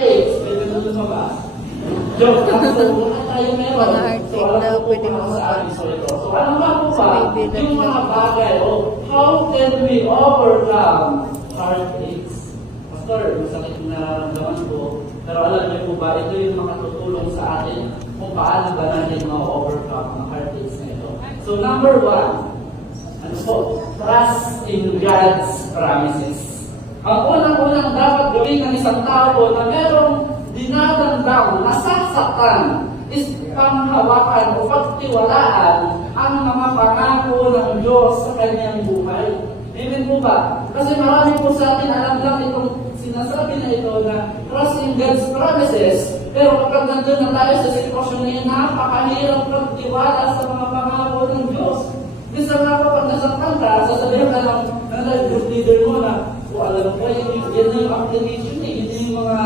Pwede mo lumabas. Joke lang. So, wala tayo meron. So, alam ko pwede kung mo saan lumabas. ito. So, ano nga po ba? Maybe Yung mga bagay, how can we overcome heartaches? Pastor, masakit na naman po. Pero alam niyo po ba, ito yung mga tutulong sa atin kung paano ba natin ma-overcome ang heartaches na ito. So, number one, ano po? Trust in God's promises. Ang unang-unang dapat gawin ng isang tao na merong dinadamdam, nasasaktan, is panghawakan o pagtiwalaan ang mga pangako ng Diyos sa kanyang buhay. Amen po ba? Kasi marami po sa atin alam lang itong sinasabi na ito na trust in God's promises. Pero kapag nandun na tayo sa sitwasyon na yun, napakahirap pagtiwala sa mga pangako ng Diyos. Minsan nga po, pag nasaktan ka, sasabihin ka ng group leader mo na, alam ko, yan yung application eh, yun yung mga